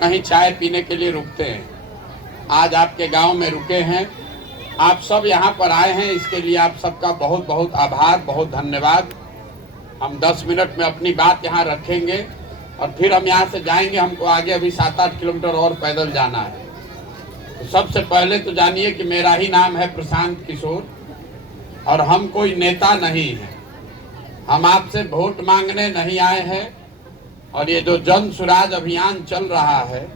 कहीं चाय पीने के लिए रुकते हैं। आज आपके गांव में रुके हैं, आप सब यहाँ पर आए हैं, इसके लिए आप सबका बहुत बहुत आभार, बहुत धन्यवाद। हम 10 मिनट में अपनी बात यहाँ रखेंगे और फिर हम यहाँ से जाएंगे। हमको आगे अभी 7-8 किलोमीटर और पैदल जाना है। तो सबसे पहले तो जानिए कि मेरा ही नाम है प्रशांत किशोर और हम कोई नेता नहीं हैं। हम आपसे वोट मांगने नहीं आए हैं। और ये जो जन सुराज अभियान चल रहा है,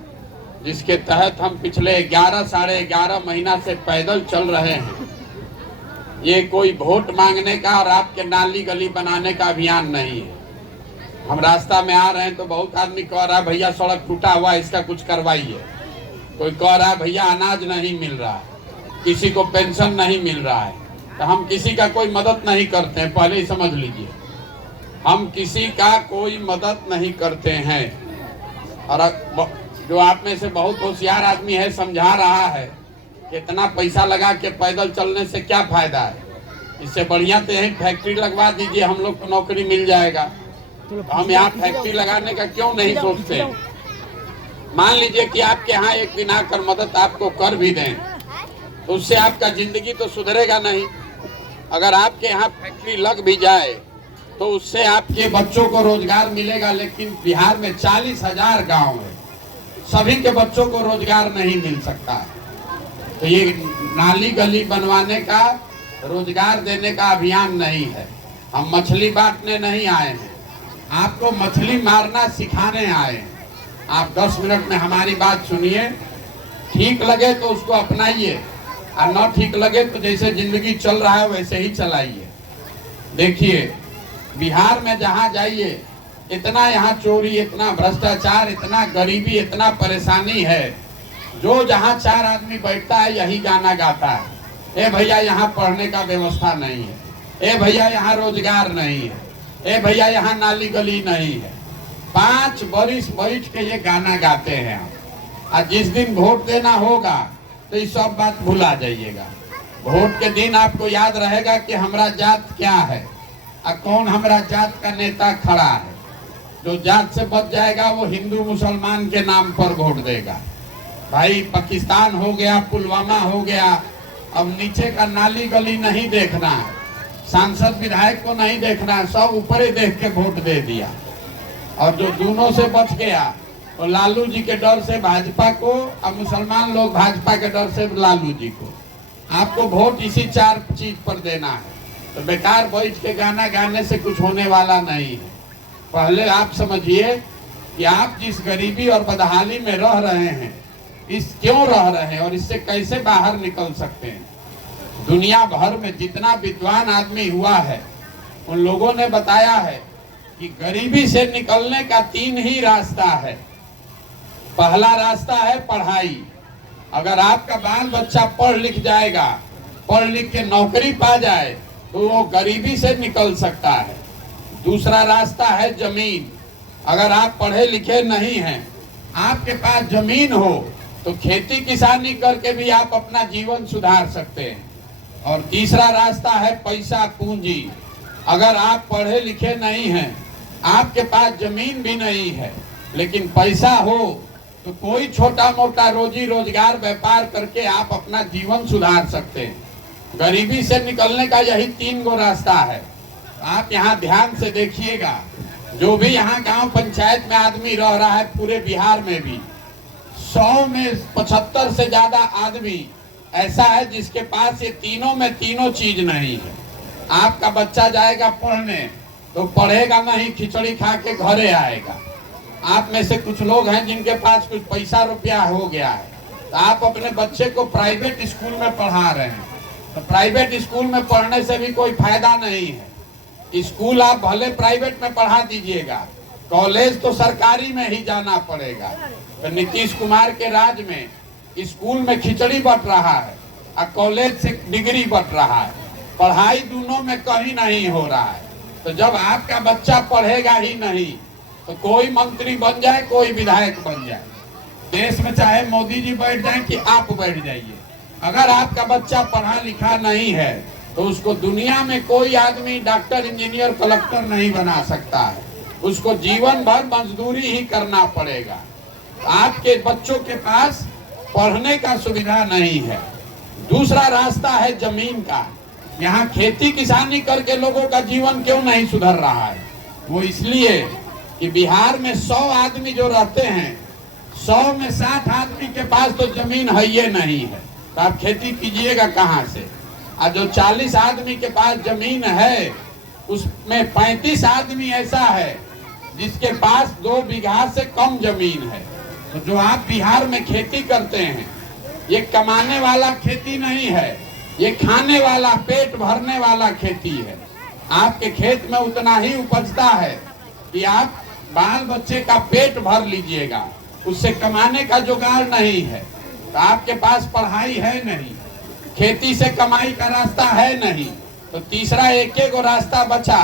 जिसके तहत हम पिछले 11 साढ़े 11 महीना से पैदल चल रहे हैं, ये कोई वोट मांगने का और आपके नाली गली बनाने का अभियान नहीं है। हम रास्ता में आ रहे हैं तो बहुत आदमी कह रहा है भैया सड़क टूटा हुआ है, इसका कुछ करवाइए। कोई कह रहा है भैया अनाज नहीं मिल रहा है, किसी को पेंशन नहीं मिल रहा है। तो हम किसी का कोई मदद नहीं करते हैं, पहले ही समझ लीजिए। हम किसी का कोई मदद नहीं करते हैं। और जो आप में से बहुत होशियार आदमी है समझा रहा है कि इतना पैसा लगा के पैदल चलने से क्या फायदा है, इससे बढ़िया तो यही फैक्ट्री लगवा दीजिए, हम लोग को नौकरी मिल जाएगा। तो हम यहाँ फैक्ट्री लगाने का क्यों नहीं सोचते? मान लीजिए कि आपके यहाँ एक दिन आकर मदद आपको कर भी दें तो उससे आपका जिंदगी तो सुधरेगा नहीं। अगर आपके यहाँ फैक्ट्री लग भी जाए तो उससे आपके बच्चों को रोजगार मिलेगा, लेकिन बिहार में 40,000 गांव है, सभी के बच्चों को रोजगार नहीं मिल सकता है। तो ये नाली गली बनवाने का, रोजगार देने का अभियान नहीं है। हम मछली बांटने नहीं आए हैं, आपको मछली मारना सिखाने आए हैं। आप 10 मिनट में हमारी बात सुनिए, ठीक लगे तो उसको अपनाइए और न ठीक लगे तो जैसे जिंदगी चल रहा है वैसे ही चलाइए। देखिए बिहार में जहाँ जाइए इतना यहाँ चोरी, इतना भ्रष्टाचार, इतना गरीबी, इतना परेशानी है। जो जहाँ 4 आदमी बैठता है यही गाना गाता है, ए भैया यहाँ पढ़ने का व्यवस्था नहीं है, ए भैया यहाँ रोजगार नहीं है, ए भैया यहाँ नाली गली नहीं है। 5 बरिस बैठ के ये गाना गाते हैं। और जिस दिन वोट देना होगा तो ये सब बात भुला जाइएगा। वोट के दिन आपको याद रहेगा कि हमारा जात क्या है और कौन हमारा जात का नेता खड़ा है। जो जात से बच जाएगा वो हिंदू मुसलमान के नाम पर वोट देगा। भाई पाकिस्तान हो गया, पुलवामा हो गया, अब नीचे का नाली गली नहीं देखना है, सांसद विधायक को नहीं देखना है, सब ऊपर ही देख के वोट दे दिया। और जो दोनों से बच गया तो लालू जी के डर से भाजपा को और मुसलमान लोग भाजपा के डर से लालू जी को। आपको वोट इसी 4 चीज पर देना है। तो बेकार बैठ के गाना गाने से कुछ होने वाला नहीं है। पहले आप समझिए कि आप जिस गरीबी और बदहाली में रह रहे हैं, इस क्यों रह रहे हैं और इससे कैसे बाहर निकल सकते हैं। दुनिया भर में जितना विद्वान आदमी हुआ है उन लोगों ने बताया है कि गरीबी से निकलने का 3 ही रास्ता है। पहला रास्ता है पढ़ाई। अगर आपका बाल बच्चा पढ़ लिख जाएगा, पढ़ लिख के नौकरी पा जाए तो वो गरीबी से निकल सकता है। दूसरा रास्ता है जमीन। अगर आप पढ़े लिखे नहीं हैं, आपके पास जमीन हो तो खेती किसानी करके भी आप अपना जीवन सुधार सकते हैं। और तीसरा रास्ता है पैसा, पूंजी। अगर आप पढ़े लिखे नहीं हैं, आपके पास जमीन भी नहीं है, लेकिन पैसा हो तो कोई छोटा मोटा रोजी रोजगार व्यापार करके आप अपना जीवन सुधार सकते हैं। गरीबी से निकलने का यही 3 गो रास्ता है। आप यहाँ ध्यान से देखिएगा, जो भी यहाँ गांव पंचायत में आदमी रह रहा है पूरे बिहार में भी 100 में 75 से ज्यादा आदमी ऐसा है जिसके पास ये तीनों में तीनों चीज नहीं है। आपका बच्चा जाएगा पढ़ने तो पढ़ेगा नहीं, खिचड़ी खा के घरे आएगा। आप में से कुछ लोग हैं जिनके पास कुछ पैसा रुपया हो गया है, तो आप अपने बच्चे को प्राइवेट स्कूल में पढ़ा रहे हैं। तो प्राइवेट स्कूल में पढ़ने से भी कोई फायदा नहीं है। स्कूल आप भले प्राइवेट में पढ़ा दीजिएगा, कॉलेज तो सरकारी में ही जाना पड़ेगा। तो नीतीश कुमार के राज में स्कूल में खिचड़ी बट रहा है और कॉलेज से डिग्री बट रहा है। पढ़ाई दोनों में कहीं नहीं हो रहा है। तो जब आपका बच्चा पढ़ेगा ही नहीं तो कोई मंत्री बन जाए, कोई विधायक बन जाए, देश में चाहे मोदी जी बैठ जाए कि आप बैठ जाइए, अगर आपका बच्चा पढ़ा लिखा नहीं है तो उसको दुनिया में कोई आदमी डॉक्टर, इंजीनियर, कलेक्टर नहीं बना सकता है। उसको जीवन भर मजदूरी ही करना पड़ेगा। आपके बच्चों के पास पढ़ने का सुविधा नहीं है। दूसरा रास्ता है जमीन का। यहाँ खेती किसानी करके लोगों का जीवन क्यों नहीं सुधर रहा है? वो इसलिए कि बिहार में 100 आदमी जो रहते हैं, 100 में 60 आदमी के पास तो जमीन है ही नहीं है, तो आप खेती कीजिएगा कहाँ से? और जो 40 आदमी के पास जमीन है, उसमें 35 आदमी ऐसा है जिसके पास 2 बीघा से कम जमीन है। तो जो आप बिहार में खेती करते हैं, ये कमाने वाला खेती नहीं है, ये खाने वाला, पेट भरने वाला खेती है। आपके खेत में उतना ही उपजता है कि आप बाल बच्चे का पेट भर लीजिएगा, उससे कमाने का जुगाड़ नहीं है। तो आपके पास पढ़ाई है नहीं, खेती से कमाई का रास्ता है नहीं, तो तीसरा एक गो रास्ता बचा।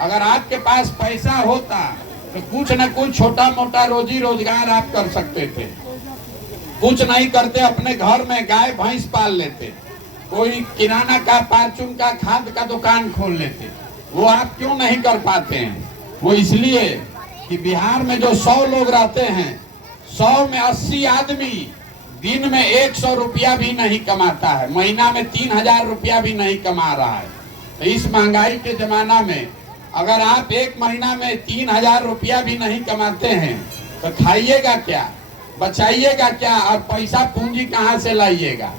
अगर आपके पास पैसा होता तो कुछ न कुछ छोटा मोटा रोजी रोजगार आप कर सकते थे। कुछ नहीं करते, अपने घर में गाय भैंस पाल लेते, कोई किराना का, फार्चून का, खाद का दुकान खोल लेते। वो आप क्यों नहीं कर पाते हैं? वो इसलिए कि बिहार में जो 100 लोग रहते हैं, 100 में 80 आदमी दिन में 100 रुपया भी नहीं कमाता है, महीना में 3000 रुपया भी नहीं कमा रहा है। तो इस महंगाई के जमाना में अगर आप एक महीना में 3000 रुपया भी नहीं कमाते हैं तो खाइएगा क्या, बचाइएगा क्या, और पैसा पूंजी कहाँ से लाइएगा?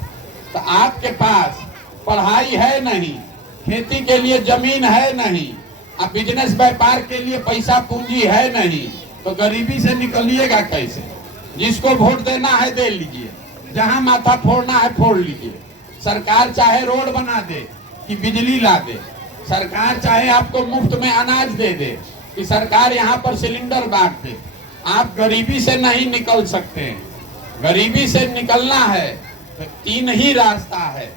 तो आपके पास पढ़ाई है नहीं, खेती के लिए जमीन है नहीं, अब बिजनेस व्यापार के लिए पैसा पूंजी है नहीं, तो गरीबी से निकलिएगा कैसे? जिसको वोट देना है दे लीजिए, जहां माथा फोड़ना है फोड़ लीजिए। सरकार चाहे रोड बना दे कि बिजली ला दे, सरकार चाहे आपको मुफ्त में अनाज दे दे कि सरकार यहाँ पर सिलेंडर बांट दे, आप गरीबी से नहीं निकल सकते हैं। गरीबी से निकलना है तो 3 ही रास्ता है।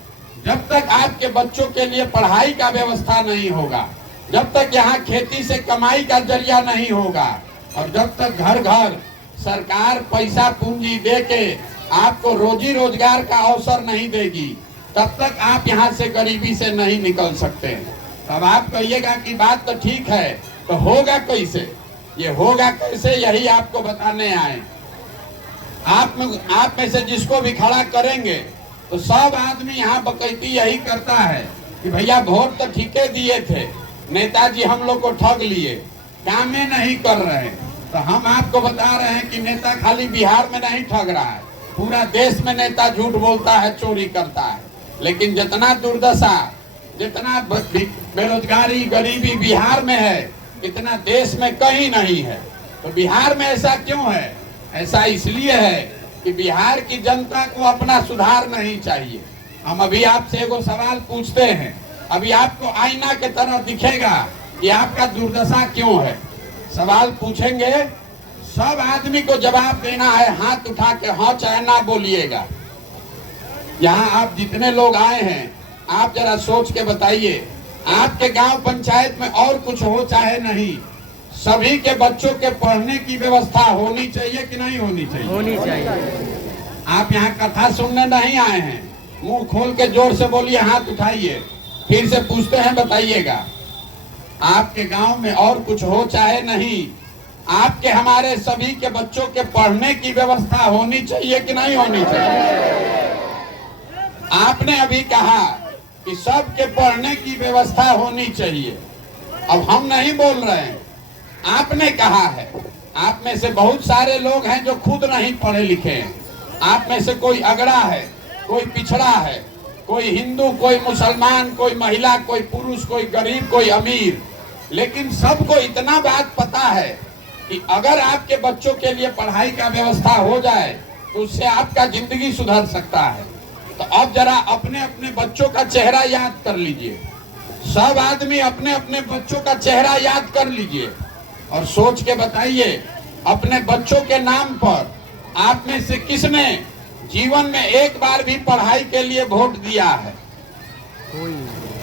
जब तक आपके बच्चों के लिए पढ़ाई का व्यवस्था नहीं होगा, जब तक यहाँ खेती से कमाई का जरिया नहीं होगा, और जब तक घर घर सरकार पैसा पूंजी दे के आपको रोजी रोजगार का अवसर नहीं देगी, तब तक आप यहाँ से गरीबी से नहीं निकल सकते। तब आप कहिएगा कि बात तो ठीक है, तो होगा कैसे? ये होगा कैसे, यही आपको बताने आए। आप में से जिसको भी खड़ा करेंगे तो सब आदमी यहाँ बकैती यही करता है कि भैया वोट तो ठीके दिए थे, नेताजी हम लोग को ठग लिए, काम में नहीं कर रहे। तो हम आपको बता रहे हैं कि नेता खाली बिहार में नहीं ठग रहा है, पूरा देश में नेता झूठ बोलता है, चोरी करता है। लेकिन जितना दुर्दशा, जितना बेरोजगारी, गरीबी बिहार में है, इतना देश में कहीं नहीं है। तो बिहार में ऐसा क्यों है? ऐसा इसलिए है कि बिहार की जनता को अपना सुधार नहीं चाहिए। हम अभी आपसे एगो सवाल पूछते हैं, अभी आपको आईना के तरह दिखेगा कि आपका दुर्दशा क्यों है। सवाल पूछेंगे, सब आदमी को जवाब देना है, हाथ उठा के हाँ चाहे ना बोलिएगा। यहाँ आप जितने लोग आए हैं, आप जरा सोच के बताइए, आपके गांव पंचायत में और कुछ हो चाहे नहीं, सभी के बच्चों के पढ़ने की व्यवस्था होनी चाहिए कि नहीं होनी चाहिए? होनी चाहिए। आप यहाँ कथा सुनने नहीं आए हैं, मुंह खोल के जोर से बोलिए, हाथ उठाइए, फिर से पूछते हैं, बताइएगा। आपके गांव में और कुछ हो चाहे नहीं, आपके हमारे सभी के बच्चों के पढ़ने की व्यवस्था होनी चाहिए कि नहीं होनी चाहिए? आपने अभी कहा कि सबके पढ़ने की व्यवस्था होनी चाहिए, अब हम नहीं बोल रहे हैं, आपने कहा है। आप में से बहुत सारे लोग हैं जो खुद नहीं पढ़े लिखे हैं। आप में से कोई अगड़ा है, कोई पिछड़ा है, कोई हिंदू, कोई मुसलमान, कोई महिला, कोई पुरुष, कोई गरीब, कोई अमीर, लेकिन सबको इतना बात पता है कि अगर आपके बच्चों के लिए पढ़ाई का व्यवस्था हो जाए तो उससे आपका जिंदगी सुधर सकता है। तो अब जरा अपने अपने बच्चों का चेहरा याद कर लीजिए, सब आदमी अपने अपने बच्चों का चेहरा याद कर लीजिए और सोच के बताइए, अपने बच्चों के नाम पर आप में से किसने जीवन में एक बार भी पढ़ाई के लिए वोट दिया है?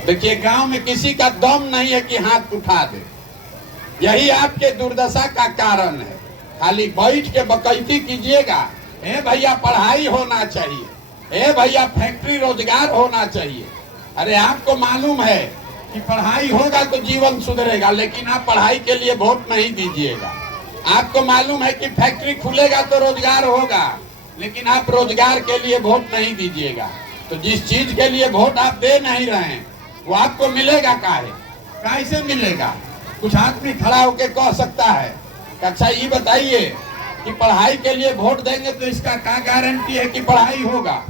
देखिए, गांव में किसी का दम नहीं है कि हाथ उठा दे। यही आपके दुर्दशा का कारण है। खाली बैठ के बकैती कीजिएगा, ए भैया पढ़ाई होना चाहिए, ए भैया फैक्ट्री रोजगार होना चाहिए। अरे आपको मालूम है कि पढ़ाई होगा तो जीवन सुधरेगा, लेकिन आप पढ़ाई के लिए वोट नहीं दीजिएगा। आपको मालूम है कि फैक्ट्री खुलेगा तो रोजगार होगा, लेकिन आप रोजगार के लिए वोट नहीं दीजिएगा। तो जिस चीज के लिए वोट आप दे नहीं रहे हैं वो आपको मिलेगा काहे? कैसे मिलेगा? कुछ आदमी खड़ा होकर कह सकता है कि अच्छा ये बताइए कि पढ़ाई के लिए वोट देंगे तो इसका क्या गारंटी है कि पढ़ाई होगा?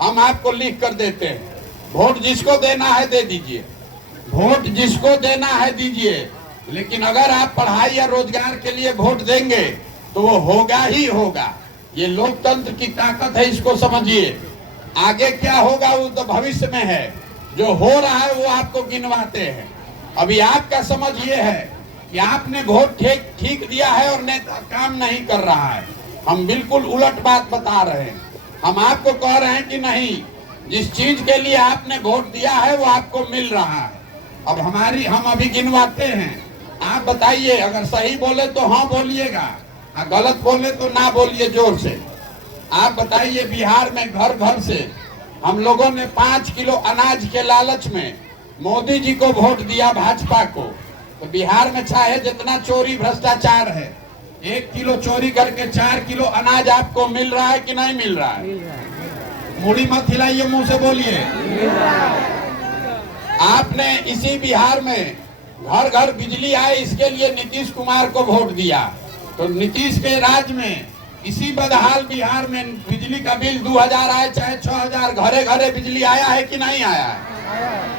हम आपको लिख कर देते हैं, वोट जिसको देना है दे दीजिए, वोट जिसको देना है दीजिए, लेकिन अगर आप पढ़ाई या रोजगार के लिए वोट देंगे तो वो होगा ही होगा। ये लोकतंत्र की ताकत है, इसको समझिए। आगे क्या होगा वो तो भविष्य में है, जो हो रहा है वो आपको गिनवाते हैं। अभी आपका समझ ये है कि आपने वोट ठीक दिया है और नेता काम नहीं कर रहा है। हम बिल्कुल उलट बात बता रहे हैं। हम आपको कह रहे हैं कि नहीं, जिस चीज के लिए आपने वोट दिया है वो आपको मिल रहा है। अब हम अभी गिनवाते हैं, आप बताइए। अगर सही बोले तो हाँ बोलिएगा, गलत बोले तो ना बोलिए जोर से। आप बताइए, बिहार में घर घर से हम लोगों ने 5 किलो अनाज के लालच में मोदी जी को वोट दिया, भाजपा को। तो बिहार में चाहे जितना चोरी भ्रष्टाचार है, 1 किलो चोरी करके 4 किलो अनाज आपको मिल रहा है कि नहीं मिल रहा है? मुड़ी मत हिलाइए, मुंह से बोलिए। आपने इसी बिहार में घर घर बिजली आए इसके लिए नीतीश कुमार को वोट दिया। तो नीतीश के राज में इसी बदहाल बिहार में बिजली का बिल 2000 आए चाहे 6000, घरे घरे बिजली आया है कि नहीं आया है?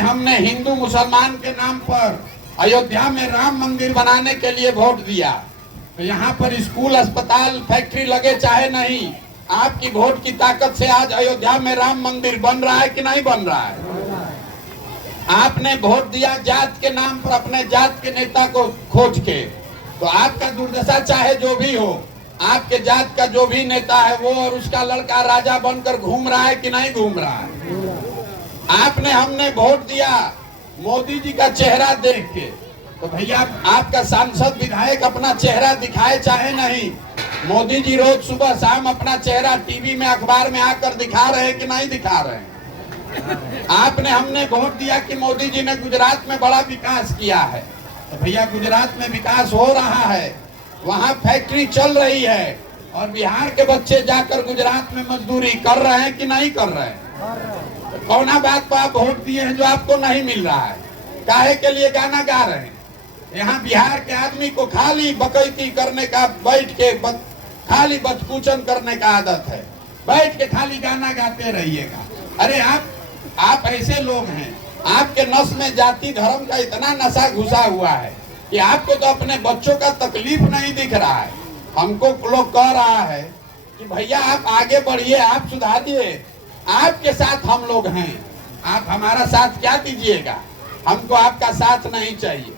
हमने हिंदू मुसलमान के नाम पर अयोध्या में राम मंदिर बनाने के लिए वोट दिया। तो यहाँ पर स्कूल, अस्पताल, फैक्ट्री लगे चाहे नहीं, आपकी वोट की ताकत से आज अयोध्या में राम मंदिर बन रहा है कि नहीं बन रहा है? आपने वोट दिया जात के नाम पर, अपने जात के नेता को खोज के। तो आपका दुर्दशा चाहे जो भी हो, आपके जात का जो भी नेता है वो और उसका लड़का राजा बनकर घूम रहा है कि नहीं घूम रहा है? हमने वोट दिया मोदी जी का चेहरा देख के। तो भैया आपका सांसद विधायक अपना चेहरा दिखाए चाहे नहीं, मोदी जी रोज सुबह शाम अपना चेहरा टीवी में, अखबार में आकर दिखा रहे हैं कि नहीं दिखा रहे हैं? हमने वोट दिया कि मोदी जी ने गुजरात में बड़ा विकास किया है। तो भैया गुजरात में विकास हो रहा है, वहाँ फैक्ट्री चल रही है, और बिहार के बच्चे जाकर गुजरात में मजदूरी कर रहे हैं कि नहीं कर रहे हैं? तो कौना बात पर आप वोट दिए हैं जो आपको नहीं मिल रहा है? काहे के लिए गाना गा रहे हैं? यहाँ बिहार के आदमी को खाली बकैती करने का, बैठ के खाली बदकूचन करने का आदत है। बैठ के खाली गाना गाते रहिएगा। अरे आप ऐसे लोग हैं, आपके नस में जाति धर्म का इतना नशा घुसा हुआ है कि आपको तो अपने बच्चों का तकलीफ नहीं दिख रहा है। हमको लोग कह रहा है कि भैया आप आगे बढ़िए, आप सुधारिए, आपके साथ हम लोग हैं, आप हमारा साथ क्या दीजिएगा? हमको आपका साथ नहीं चाहिए।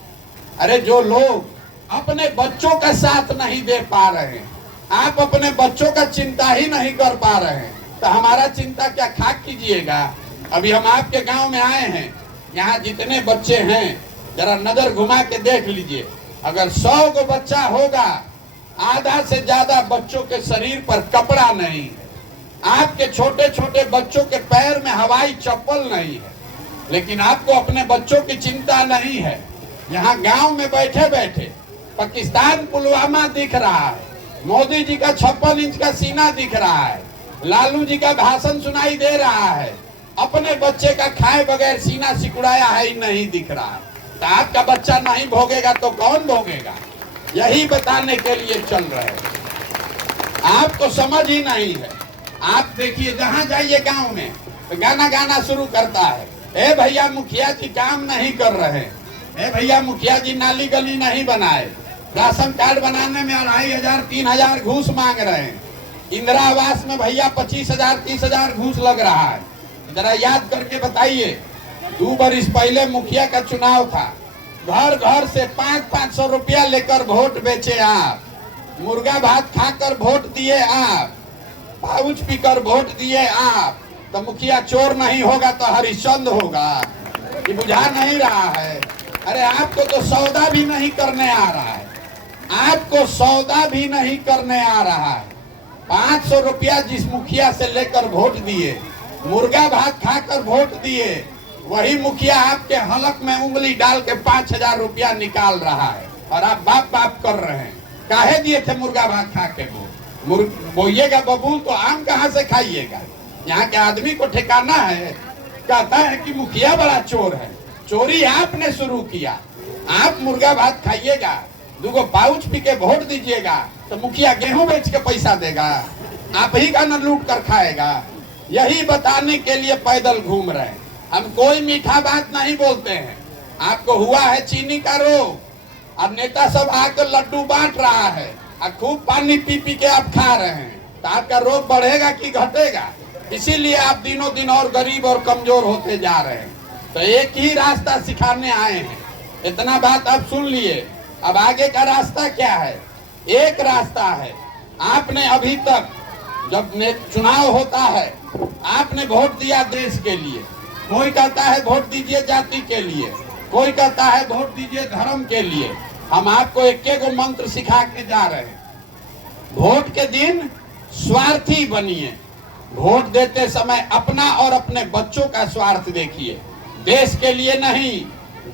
अरे जो लोग अपने बच्चों का साथ नहीं दे पा रहे हैं, आप अपने बच्चों का चिंता ही नहीं कर पा रहे हैं, तो हमारा चिंता क्या खाक कीजिएगा? अभी हम आपके गांव में आए हैं, यहाँ जितने बच्चे हैं जरा नजर घुमा के देख लीजिए। अगर 100 को बच्चा होगा, आधा से ज्यादा बच्चों के शरीर पर कपड़ा नहीं है। आपके छोटे छोटे बच्चों के पैर में हवाई चप्पल नहीं है, लेकिन आपको अपने बच्चों की चिंता नहीं है। यहाँ गांव में बैठे बैठे पाकिस्तान पुलवामा दिख रहा है, मोदी जी का 56 इंच का सीना दिख रहा है, लालू जी का भाषण सुनाई दे रहा है, अपने बच्चे का खाए बगैर सीना सिकुड़ाया है ही नहीं दिख रहा है। तो आपका बच्चा नहीं भोगेगा तो कौन भोगेगा? यही बताने के लिए चल रहे हैं। आपको समझ ही नहीं है। आप देखिए, जहाँ जाइए गांव में तो गाना गाना शुरू करता है, ए भैया मुखिया जी काम नहीं कर रहे, ए भैया मुखिया जी नाली गली नहीं बनाए, राशन कार्ड बनाने में 2500 3000 घूस मांग रहे हैं, इंदिरा आवास में भैया 25,000 30,000 घूस लग रहा है। जरा याद करके बताइए, 2 बरस पहले मुखिया का चुनाव था, घर घर से 500 रुपया लेकर वोट बेचे आप, मुर्गा भात खाकर वोट दिए आप, पाउच पीकर वोट दिए आप। तो मुखिया चोर नहीं होगा तो हरिश्चंद्र होगा? ये बुझा नहीं रहा है? अरे आपको तो सौदा भी नहीं करने आ रहा है, आपको सौदा भी नहीं करने आ रहा है। 500 रुपया जिस मुखिया से लेकर वोट दिए, मुर्गा भात खाकर वोट दिए, वही मुखिया आपके हलक में उंगली डाल के 5000 रुपया निकाल रहा है। और आप बाप बाप कर रहे हैं। काहे दिए थे मुर्गा भात खा के बोइएगा बबूल तो आम कहाँ से खाइएगा? यहाँ के आदमी को ठिकाना है। कहता है कि मुखिया बड़ा चोर है। चोरी आपने शुरू किया। आप मुर्गा भात खाइएगा, 2 पाउच पी के वोट दीजिएगा तो मुखिया गेहूं बेच के पैसा देगा, आप ही का न लूट कर खाएगा। यही बताने के लिए पैदल घूम रहे हैं। हम कोई मीठा बात नहीं बोलते हैं। आपको हुआ है चीनी का रोग, अब नेता सब आकर लड्डू बांट रहा है और खूब पानी पी पी के आप खा रहे हैं, तो आपका रोग बढ़ेगा कि घटेगा? इसीलिए आप दिनों दिन और गरीब और कमजोर होते जा रहे हैं। तो एक ही रास्ता सिखाने आए हैं। इतना बात आप सुन लिए, अब आगे का रास्ता क्या है? एक रास्ता है। आपने अभी तक जब चुनाव होता है आपने वोट दिया देश के लिए। कोई कहता है वोट दीजिए जाति के लिए, कोई कहता है वोट दीजिए धर्म के लिए। हम आपको एक मंत्र सिखा के जा रहे हैं। वोट के दिन स्वार्थी बनिए। वोट देते समय अपना और अपने बच्चों का स्वार्थ देखिए, देश के लिए नहीं,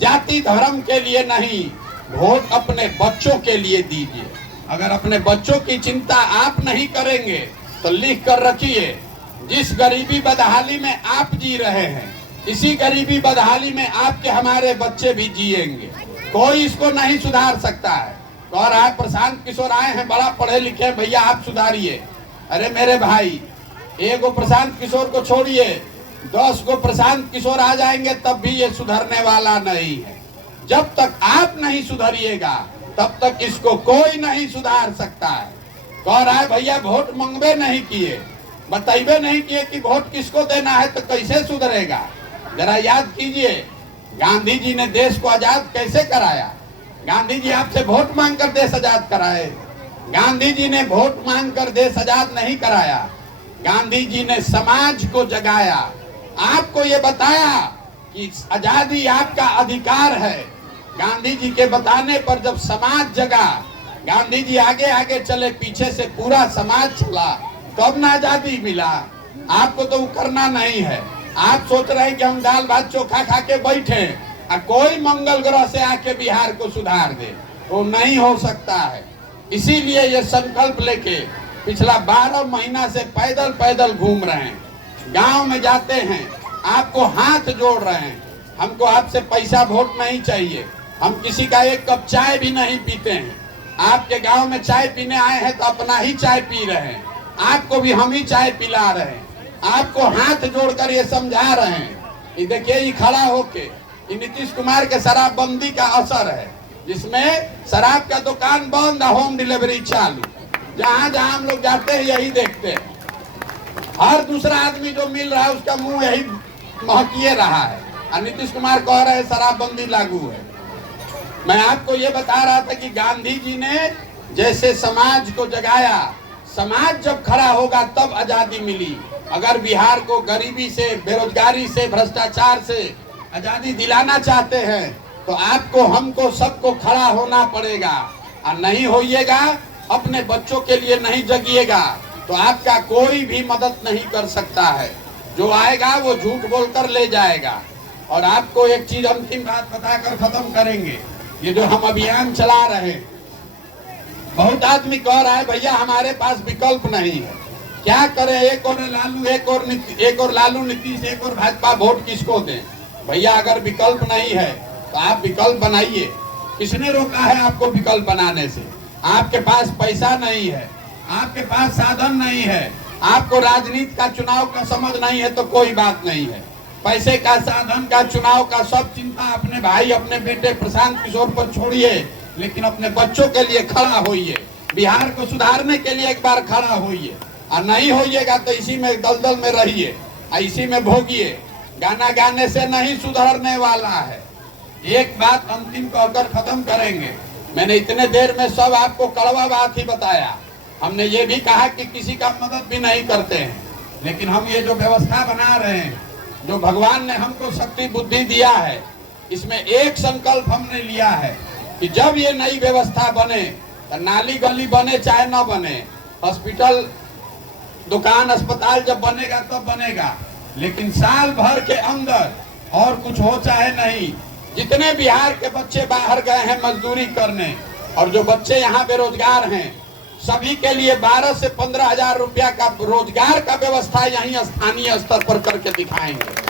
जाति धर्म के लिए नहीं। वोट अपने बच्चों के लिए दीजिए। अगर अपने बच्चों की चिंता आप नहीं करेंगे तो लिख कर रखिए, जिस गरीबी बदहाली में आप जी रहे हैं इसी गरीबी बदहाली में आपके हमारे बच्चे भी जिएंगे। कोई इसको नहीं सुधार सकता है। और आप प्रशांत किशोर आए हैं, बड़ा पढ़े लिखे, भैया आप सुधारिए। अरे मेरे भाई, एक प्रशांत किशोर को छोड़िए, 10 को प्रशांत किशोर आ जाएंगे तब भी ये सुधरने वाला नहीं है। जब तक आप नहीं सुधरिएगा तब तक इसको कोई नहीं सुधार सकता है। कह रहा है भैया वोट मंगवे नहीं किए, बताइबे नहीं किए कि वोट किसको देना है तो कैसे सुधरेगा? जरा याद कीजिए, गांधी जी ने देश को आजाद कैसे कराया? गांधी जी आपसे वोट मांग कर देश आजाद कराए? गांधी जी ने वोट मांग कर देश आजाद नहीं कराया। गांधी जी ने समाज को जगाया, आपको ये बताया कि आजादी आपका अधिकार है। गांधी जी के बताने पर जब समाज जगा, गांधी जी आगे आगे चले, पीछे से पूरा समाज चला, तब ना आजादी मिला। आपको तो वो करना नहीं है। आप सोच रहे हैं कि हम दाल भात चोखा खा के बैठे और कोई मंगल ग्रह से आके बिहार को सुधार दे, वो नहीं हो सकता है। इसीलिए ये संकल्प लेके पिछला 12 महीना से पैदल पैदल घूम रहे हैं, गांव में जाते हैं, आपको हाथ जोड़ रहे हैं। हमको आपसे पैसा वोट नहीं चाहिए, हम किसी का एक कप चाय भी नहीं पीते हैं। आपके गांव में चाय पीने आए हैं तो अपना ही चाय पी रहे हैं, आपको भी हम ही चाय पिला रहे हैं, आपको हाथ जोड़कर ये समझा रहे हैं। ये देखिए, ये खड़ा होके ये नीतीश कुमार के शराबबंदी का असर है, जिसमें शराब का दुकान बंद, होम डिलीवरी चालू। जहाँ जहाँ हम लोग जाते हैं यही देखते हैं, हर दूसरा आदमी जो मिल रहा है उसका मुंह यही महकिए रहा है, और नीतीश कुमार कह रहे हैं शराबबंदी लागू है। मैं आपको ये बता रहा था कि गांधी जी ने जैसे समाज को जगाया, समाज जब खड़ा होगा तब आजादी मिली। अगर बिहार को गरीबी से, बेरोजगारी से, भ्रष्टाचार से आजादी दिलाना चाहते हैं तो आपको, हमको, सबको खड़ा होना पड़ेगा। और नहीं होइएगा, अपने बच्चों के लिए नहीं जगिएगा तो आपका कोई भी मदद नहीं कर सकता है। जो आएगा वो झूठ बोलकर ले जाएगा। और आपको एक चीज अंतिम बात बताकर खत्म करेंगे। ये जो हम अभियान चला रहे हैं, बहुत आदमी कह रहा है भैया हमारे पास विकल्प नहीं है, क्या करें? एक और लालू, एक और लालू नीतीश, एक और भाजपा, वोट किसको दें? भैया अगर विकल्प नहीं है तो आप विकल्प बनाइए। किसने रोका है आपको विकल्प बनाने से? आपके पास पैसा नहीं है, आपके पास साधन नहीं है, आपको राजनीति का, चुनाव का समझ नहीं है तो कोई बात नहीं है। पैसे का, साधन का, चुनाव का सब चिंता अपने भाई, अपने बेटे प्रशांत किशोर पर छोड़िए, लेकिन अपने बच्चों के लिए खड़ा होइए। बिहार को सुधारने के लिए एक बार खड़ा होइए। और नहीं होइएगा तो इसी में दलदल में रहिए, इसी में भोगिए। गाना गाने से नहीं सुधरने वाला है। एक बात अंतिम कहकर खत्म करेंगे। मैंने इतने देर में सब आपको कड़वा बात ही बताया। हमने ये भी कहा कि किसी का मदद भी नहीं करते हैं, लेकिन हम ये जो व्यवस्था बना रहे हैं, जो भगवान ने हमको शक्ति बुद्धि दिया है, इसमें एक संकल्प हमने लिया है कि जब ये नई व्यवस्था बने तो नाली गली बने चाहे न बने, हॉस्पिटल, दुकान, अस्पताल जब बनेगा तब बनेगा, लेकिन साल भर के अंदर और कुछ हो चाहे नहीं, जितने बिहार के बच्चे बाहर गए हैं मजदूरी करने, और जो बच्चे यहाँ बेरोजगार हैं सभी के लिए 12 से 15 हजार रुपया का रोजगार का व्यवस्था यहीं स्थानीय स्तर पर करके दिखाएंगे।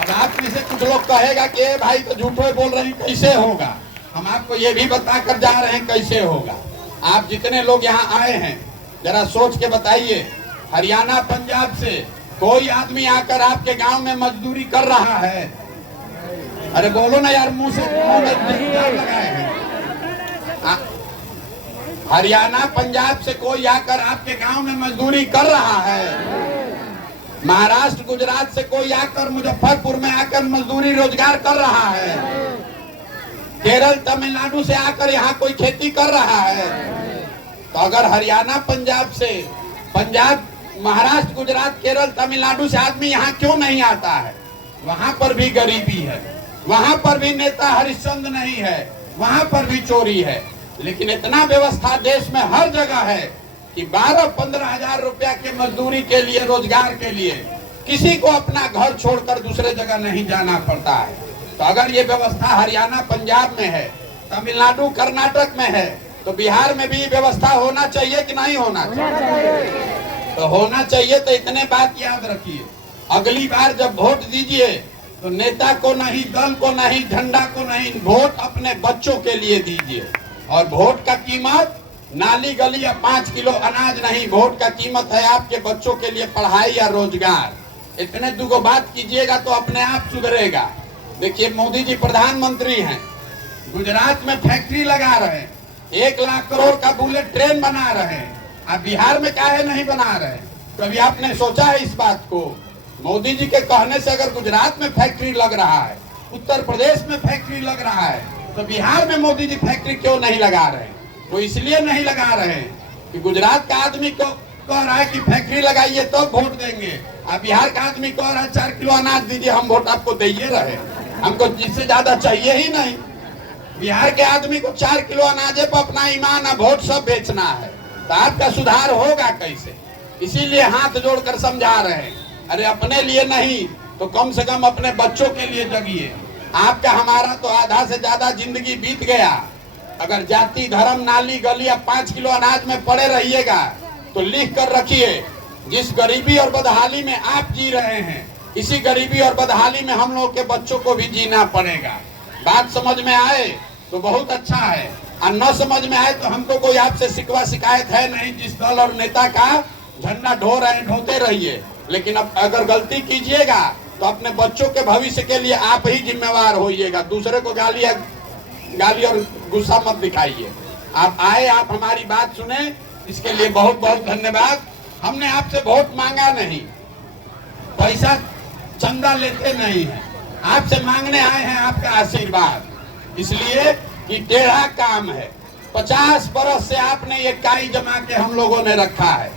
अब आप में से कुछ लोग कहेगा कि भाई तो झूठे बोल रहे हैं, कैसे होगा? हम आपको ये भी बताकर जा रहे हैं कैसे होगा। आप जितने लोग यहाँ आए हैं जरा सोच के बताइए, हरियाणा पंजाब से कोई आदमी आकर आपके गांव में मजदूरी कर रहा है? अरे बोलो ना यार, मुंह से लगाए हैं। हरियाणा पंजाब से कोई आकर आपके गांव में मजदूरी कर रहा है? महाराष्ट्र गुजरात से कोई आकर मुजफ्फरपुर में आकर मजदूरी रोजगार कर रहा है? केरल तमिलनाडु से आकर यहाँ कोई खेती कर रहा है? तो अगर हरियाणा पंजाब से, पंजाब महाराष्ट्र गुजरात केरल तमिलनाडु से आदमी यहाँ क्यों नहीं आता है? वहां पर भी गरीबी है, वहां पर भी नेता हरिश्चंद्र नहीं है, वहां पर भी चोरी है। लेकिन इतना व्यवस्था देश में हर जगह है कि 12-15 हजार रुपया के मजदूरी के लिए, रोजगार के लिए किसी को अपना घर छोड़कर दूसरे जगह नहीं जाना पड़ता है। तो अगर ये व्यवस्था हरियाणा पंजाब में है, तमिलनाडु कर्नाटक में है, तो बिहार में भी व्यवस्था होना चाहिए कि नहीं होना चाहिए? तो होना चाहिए। तो इतने बात याद रखिए, अगली बार जब वोट दीजिए तो नेता को नहीं, दल को नहीं, झंडा को नहीं, वोट अपने बच्चों के लिए दीजिए। और वोट का कीमत नाली गली या 5 किलो अनाज नहीं, वोट का कीमत है आपके बच्चों के लिए पढ़ाई या रोजगार। इतने दुगो बात कीजिएगा तो अपने आप सुधरेगा। देखिए मोदी जी प्रधानमंत्री हैं, गुजरात में फैक्ट्री लगा रहे हैं, 1 लाख करोड़ का बुलेट ट्रेन बना रहे हैं। आप बिहार में काहे नहीं बना रहे? कभी आपने सोचा है इस बात को? मोदी जी के कहने से अगर गुजरात में फैक्ट्री लग रहा है, उत्तर प्रदेश में फैक्ट्री लग रहा है, तो बिहार में मोदी जी फैक्ट्री क्यों नहीं लगा रहे? वो इसलिए नहीं लगा रहे हैं कि गुजरात का आदमी को कह रहा है कि फैक्ट्री लगाइए तो वोट देंगे, अब बिहार का आदमी कह रहा है 4 किलो अनाज दीजिए, हम वोट आपको दे रहे, हमको जिससे ज्यादा चाहिए ही नहीं। बिहार के आदमी को 4 किलो अनाजे पर अपना ईमान और वोट सब बेचना है, तो आपका सुधार होगा कैसे? इसीलिए हाथ जोड़कर समझा रहे हैं, अरे अपने लिए नहीं तो कम से कम अपने बच्चों के लिए जगिए। आपका हमारा तो आधा से ज्यादा जिंदगी बीत गया। अगर जाति धर्म नाली गली या 5 किलो अनाज में पड़े रहिएगा तो लिख कर रखिए, जिस गरीबी और बदहाली में आप जी रहे हैं, इसी गरीबी और बदहाली में हम लोग के बच्चों को भी जीना पड़ेगा। बात समझ में आए तो बहुत अच्छा है, और न समझ में आए तो हमको कोई आपसे शिकवा शिकायत है नहीं। जिस दल और नेता का झंडा ढो रहे हैं ढोते रहिए, लेकिन अब अगर गलती कीजिएगा तो अपने बच्चों के भविष्य के लिए आप ही जिम्मेवार होइएगा। दूसरे को गाली और गुस्सा मत दिखाइए। आप आए, आप हमारी बात सुने, इसके लिए बहुत बहुत धन्यवाद। हमने आपसे वोट मांगा नहीं, पैसा चंदा लेते नहीं है, आपसे मांगने आए हैं आपका आशीर्वाद। इसलिए कि टेढ़ा काम है, 50 बरस से आपने ये काई जमा के हम लोगों ने रखा है।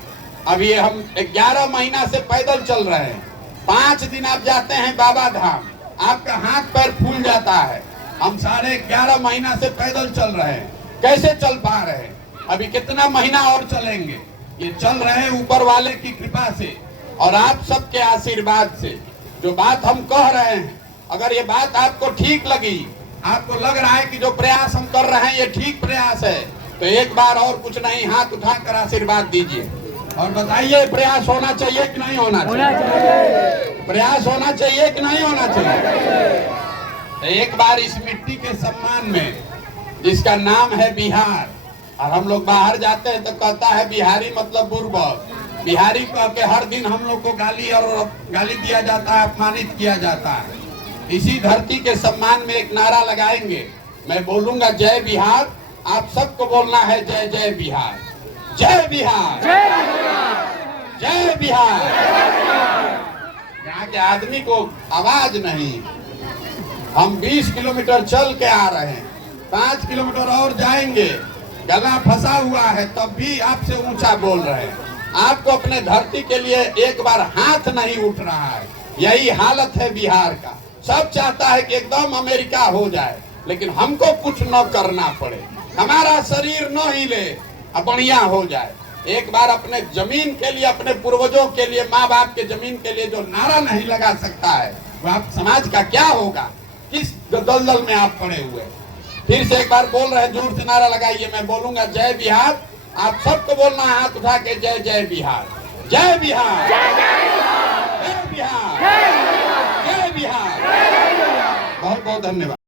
अब ये हम 11 महीना से पैदल चल रहे हैं। 5 दिन आप जाते हैं बाबा धाम, आपका हाथ पैर फूल जाता है। हम 11.5 महीना से पैदल चल रहे हैं। कैसे चल पा रहे हैं? अभी कितना महीना और चलेंगे? ये चल रहे हैं ऊपर वाले की कृपा से और आप सबके आशीर्वाद से। जो बात हम कह रहे हैं, अगर ये बात आपको ठीक लगी, आपको लग रहा है कि जो प्रयास हम कर रहे हैं ये ठीक प्रयास है, तो एक बार और कुछ नहीं, हाथ उठाकर आशीर्वाद दीजिए और बताइए प्रयास होना चाहिए कि नहीं होना चाहिए? प्रयास होना चाहिए कि नहीं होना चाहिए? तो एक बार इस मिट्टी के सम्मान में, जिसका नाम है बिहार, और हम लोग बाहर जाते हैं तो कहता है बिहारी मतलब बुर्बक। बिहारी कह के हर दिन हम लोग को गाली दिया जाता है, अपमानित किया जाता है। इसी धरती के सम्मान में एक नारा लगाएंगे। मैं बोलूंगा जय बिहार, आप सबको बोलना है जय जय बिहार, जय बिहार, जय बिहार। यहाँ के आदमी को आवाज नहीं। हम 20 किलोमीटर चल के आ रहे हैं, 5 किलोमीटर और जाएंगे, गला फंसा हुआ है, तब भी आपसे ऊंचा बोल रहे हैं। आपको अपने धरती के लिए एक बार हाथ नहीं उठ रहा है। यही हालत है बिहार का। सब चाहता है कि एकदम अमेरिका हो जाए, लेकिन हमको कुछ न करना पड़े, हमारा शरीर न हिले, बढ़िया हो जाए। एक बार अपने जमीन के लिए, अपने पूर्वजों के लिए, माँ बाप के जमीन के लिए जो नारा नहीं लगा सकता है, वो आप समाज का क्या होगा? किस दलदल में आप पड़े हुए? फिर से एक बार बोल रहे हैं, जोर से नारा लगाइए, मैं बोलूंगा जय बिहार, आप सबको बोलना है हाथ उठा के, जय जय बिहार, जय बिहार, जय बिहार, जय बिहार। बहुत बहुत धन्यवाद।